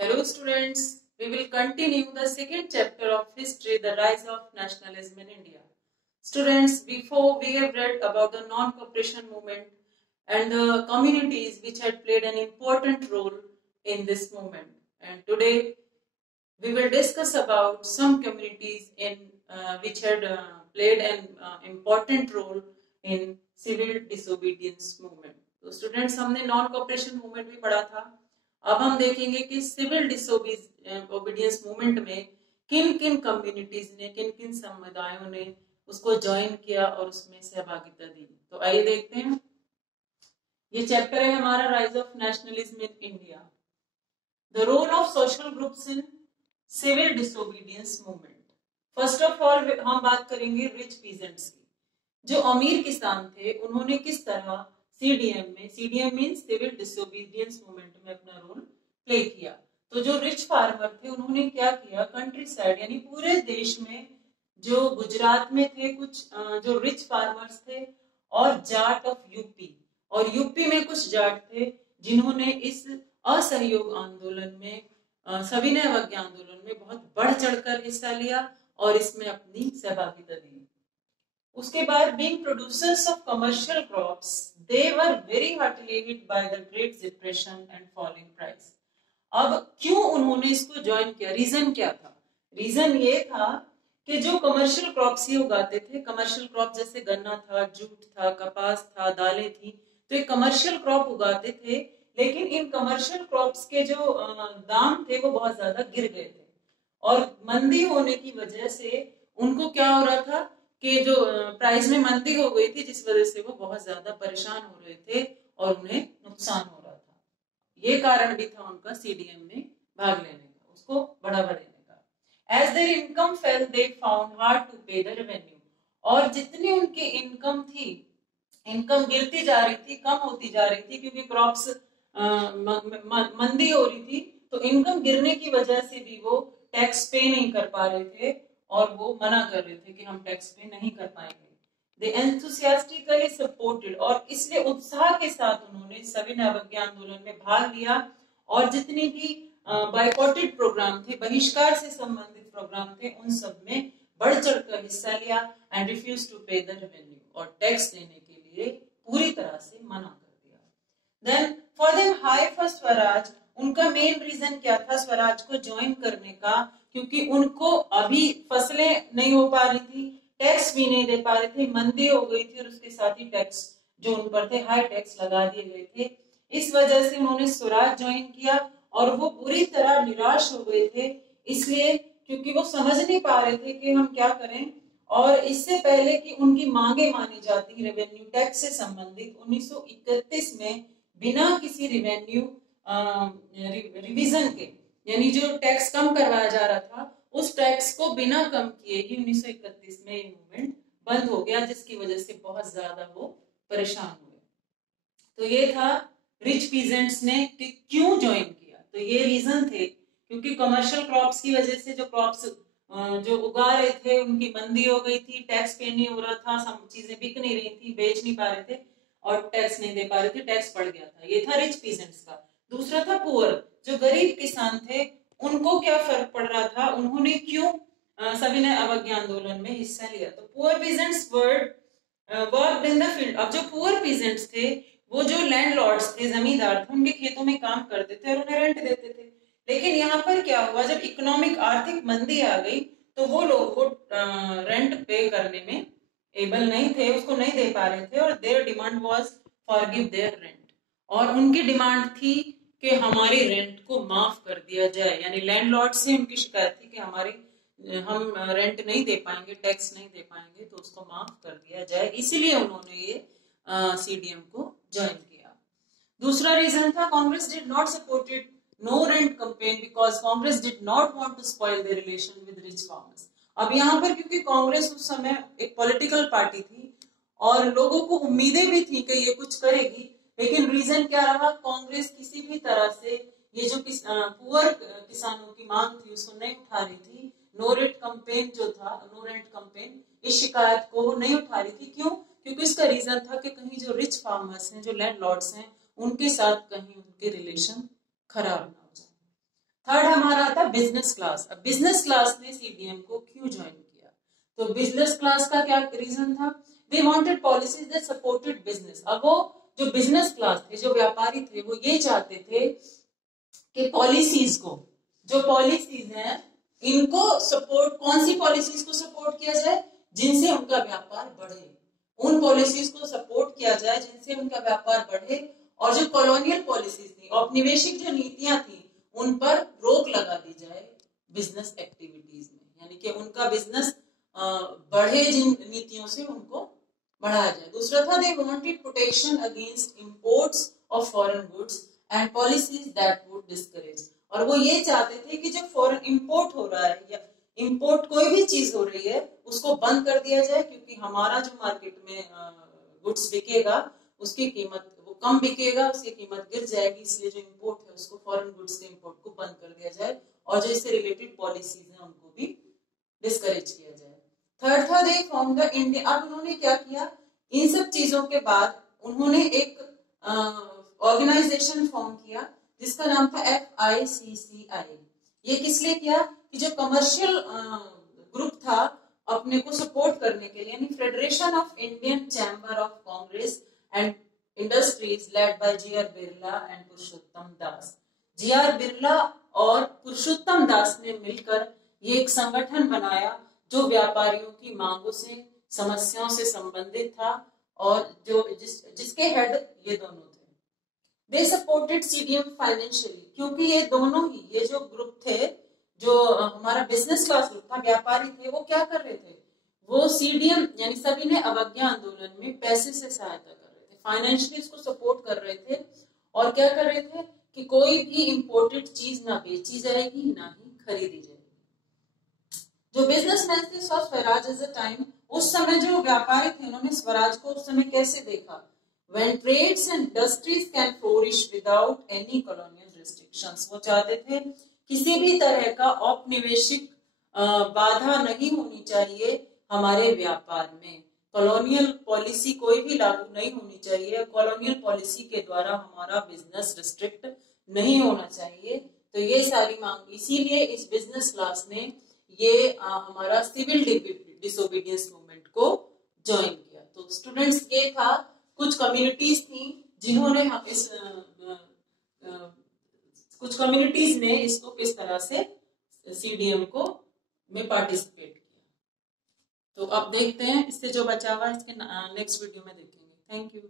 Hello students, we will continue the second chapter of history, the rise of nationalism in India. Students, before we have read about the non-cooperation movement and the communities which had played an important role in this movement. And today we will discuss about some communities which had played an important role in civil disobedience movement. तो students हमने non cooperation movement भी पढ़ा था. अब हम देखेंगे कि civil disobedience movement में किन किन कम्युनिटीज ने, किन किन समुदायों ने उसको ज्वाइन किया और उसमें सहभागिता दी. तो आइए देखते हैं. ये चैप्टर है हमारा rise of nationalism in India, the role of social groups in civil disobedience movement. First of all हम बात करेंगे रिच पीजेंट्स की. जो अमीर किसान थे उन्होंने किस तरह CDM mean civil disobedience movement में अपना रोल प्ले किया. तो जो रिच फार्मर थे उन्होंने क्या किया, कंट्री साइड यानी पूरे देश में, जो गुजरात में थे कुछ जो रिच फार्मर्स थे और जाट ऑफ यूपी, और यूपी में कुछ जाट थे जिन्होंने इस असहयोग आंदोलन में, सविनय अवज्ञा आंदोलन में बहुत बढ़ चढ़कर हिस्सा लिया और इसमें अपनी सहभागिता दी. उसके बाद being producers of commercial crops, they were very hardly hit by the Great Depression and falling price. अब क्यों उन्होंने इसको ज्वाइन किया, रीजन क्या था? रीजन ये था कि जो कमर्शियल क्रॉप्स ये उगाते थे, कमर्शियल क्रॉप जैसे गन्ना था, जूट था, कपास था, दालें थी, तो ये कमर्शियल क्रॉप उगाते थे, लेकिन इन कमर्शियल क्रॉप्स के जो दाम थे वो बहुत ज्यादा गिर गए थे और मंदी होने की वजह से उनको क्या हो रहा था कि जो प्राइस में मंदी हो गई थी, जिस वजह से वो बहुत ज्यादा परेशान हो रहे थे और उन्हें नुकसान हो रहा था. ये कारण भी था उनका सीडीएम में भाग लेने का, उसको बढ़ावा देने का. As their income fell they found hard to pay the revenue. और जितनी उनकी इनकम थी, इनकम गिरती जा रही थी, कम होती जा रही थी, क्योंकि क्रॉप्स मंदी हो रही थी, तो इनकम गिरने की वजह से भी वो टैक्स पे नहीं कर पा रहे थे और वो मना कर रहे थे कि हम टैक्स पे नहीं कर पाएंगे. They enthusiastically supported, और इसलिए उत्साह के साथ उन्होंने सविनय अवज्ञा आंदोलन में भाग लिया और जितने भी बायकॉटेड प्रोग्राम थे, बहिष्कार से संबंधित प्रोग्राम थे, उन सब में बढ़ चढ़कर हिस्सा लिया and refuse to pay the revenue, और टैक्स देने के लिए पूरी तरह से मना कर दिया. Then for them high for swaraj, उनका मेन रीजन क्या था स्वराज को ज्वाइन करने का? क्योंकि उनको अभी फसलें नहीं हो पा रही थी, टैक्स भी नहीं दे पा रहे थे, मंदी हो गई थी और उसके साथ ही टैक्स जो उन पर थे, हाई टैक्स लगा दिए गए थे. इस वजह से उन्होंने स्वराज ज्वाइन किया और वो पूरी तरह निराश हो गए थे, इसलिए क्योंकि वो समझ नहीं पा रहे थे कि हम क्या करें. और इससे पहले कि उनकी मांगे मानी जाती रेवेन्यू टैक्स से संबंधित, 1931 में बिना किसी रेवेन्यू रिवीजन के, यानी जो टैक्स कम करवाया जा रहा था, उस टैक्स को बिना कम किए ही 1931 में ये मूवमेंट बंद हो गया, जिसकी वजह से बहुत ज्यादा वो परेशान हुए. तो ये था रिच पीजेंट्स ने कि क्यों ज्वाइन किया. तो ये रीजन थे क्योंकि कमर्शियल क्रॉप्स की वजह से जो क्रॉप्स जो उगा रहे थे उनकी मंदी हो गई थी, टैक्स पे नहीं हो रहा था, सब चीजें बिक नहीं रही थी, बेच नहीं पा रहे थे और टैक्स नहीं दे पा रहे थे, टैक्स बढ़ गया था. ये था रिच पीजेंट्स का. दूसरा था पुअर, जो गरीब किसान थे, उनको क्या फर्क पड़ रहा था, उन्होंने क्यों सविनय अवज्ञा आंदोलन में हिस्सा लिया. तो poor peasants worked in the field. अब जो पुअर पीजेंट्स थे वो जो लैंडलॉर्ड्स थे, जमींदार थे, उनके खेतों में काम करते थे और उन्हें रेंट देते थे. लेकिन यहाँ पर क्या हुआ, जब इकोनॉमिक आर्थिक मंदी आ गई तो वो लोग को रेंट पे करने में एबल नहीं थे, उसको नहीं दे पा रहे थे, और their demand was forgive their rent. और उनकी डिमांड थी कि हमारी रेंट को माफ कर दिया जाए, यानी लैंडलॉर्ड से उनकी शिकायत थी कि हम रेंट नहीं दे पाएंगे, टैक्स नहीं दे पाएंगे, तो उसको माफ कर दिया जाए. इसीलिए उन्होंने ये सीडीएम को ज्वाइन किया. दूसरा रीजन था Congress did not supported no rent campaign because Congress did not want to spoil the relation with rich farmers. अब यहाँ पर क्योंकि कांग्रेस उस समय एक पॉलिटिकल पार्टी थी और लोगों को उम्मीदें भी थी कि ये कुछ करेगी, लेकिन रीजन क्या रहा, कांग्रेस किसी भी तरह से ये जो पुअर किसानों की मांग थी उसको नहीं उठा रही थी. नो रेंट कैंपेन जो था, नो रेंट कैंपेन, इस शिकायत को वो नहीं उठा रही थी. क्यों? क्योंकि इसका रीजन था कि कहीं जो रिच फार्मर्स हैं, जो लैंडलॉर्ड्स हैं, उनके साथ कहीं उनके रिलेशन खराब ना हो जाए. थर्ड हमारा आता है बिजनेस क्लास। अब बिजनेस क्लास ने सीडीएम को क्यों ज्वाइन किया? तो बिजनेस क्लास का क्या रीजन था? They wanted policies that supported business. अब वो जो बिजनेस क्लास थे, जो व्यापारी थे, वो ये चाहते थे कि पॉलिसीज को, जो पॉलिसीज हैं, इनको सपोर्ट, कौन सी पॉलिसीज को सपोर्ट किया जाए? जिनसे उनका व्यापार बढ़े। उन पॉलिसीज को सपोर्ट किया जाए जिनसे उनका व्यापार बढ़े। और जो कॉलोनियल पॉलिसीज थी, औपनिवेशिक जो नीतियां थी, उन पर रोक लगा दी जाए बिजनेस एक्टिविटीज में, यानी कि उनका बिजनेस बढ़े, जिन नीतियों से उनको बढ़ाया जाए। दूसरा था they wanted protection against imports of foreign goods and policies that would discourage. और वो ये चाहते थे कि जो फॉरेन इंपोर्ट हो रहा है या इंपोर्ट कोई भी चीज हो रही है, उसको बंद कर दिया जाए, क्योंकि हमारा जो मार्केट में गुड्स बिकेगा उसकी कीमत वो कम बिकेगा, उसकी कीमत गिर जाएगी, इसलिए जो इंपोर्ट है उसको, फॉरेन गुड्स के इंपोर्ट को बंद कर दिया जाए और जो इससे रिलेटेड पॉलिसीज हैं उनको भी डिस्करेज किया जाए। थर्ड था दे फॉर्म द इंडिया। अब उन्होंने क्या किया? इन सब चीजों के बाद उन्होंने एक ऑर्गेनाइजेशन फॉर्म किया जिसका नाम था FICCI। ये किस लिए किया? कि जो कमर्शियल ग्रुप था अपने को सपोर्ट करने के लिए, यानी federation of Indian chamber of commerce and industries led by GR Birla and Purushottam Das. GR Birla और पुरुषोत्तम दास ने मिलकर ये एक संगठन बनाया जो व्यापारियों की मांगों से, समस्याओं से संबंधित था, और जो जिसके हेड ये दोनों थे। दे सपोर्टेड सीडीएम फाइनेंशियली, क्योंकि ये दोनों ही, ये जो ग्रुप थे, जो हमारा बिजनेस क्लास ग्रुप था, व्यापारी थे, वो क्या कर रहे थे? वो सीडीएम यानी सभी ने अवज्ञा आंदोलन में पैसे से सहायता कर रहे थे, फाइनेंशियली इसको सपोर्ट कर रहे थे। और क्या कर रहे थे कि कोई भी इंपोर्टेड चीज ना बेची जाएगी, ना ही खरीदी जाएगी। जो बिजनेसमैन थे saw swaraj as a time, उस समय जो व्यापारी थे उन्होंने स्वराज को उस समय कैसे देखा? When trades and industries can flourish without any colonial restrictions। वो चाहते थे किसी भी तरह का औपनिवेशिक बाधा नहीं होनी चाहिए हमारे व्यापार में, कॉलोनियल पॉलिसी कोई भी लागू नहीं होनी चाहिए, कॉलोनियल पॉलिसी के द्वारा हमारा बिजनेस रिस्ट्रिक्ट नहीं होना चाहिए। तो ये सारी मांग, इसीलिए इस बिजनेस क्लास ने ये हमारा सिविल डिसोबीडियंस मूवमेंट को ज्वाइन किया। तो स्टूडेंट्स, ये था कुछ कम्युनिटीज थी जिन्होंने कुछ कम्युनिटीज ने इसको किस तरह से सीडीएम को में पार्टिसिपेट किया। तो अब देखते हैं इससे जो बचा हुआ इसके नेक्स्ट वीडियो में देखेंगे। Thank you.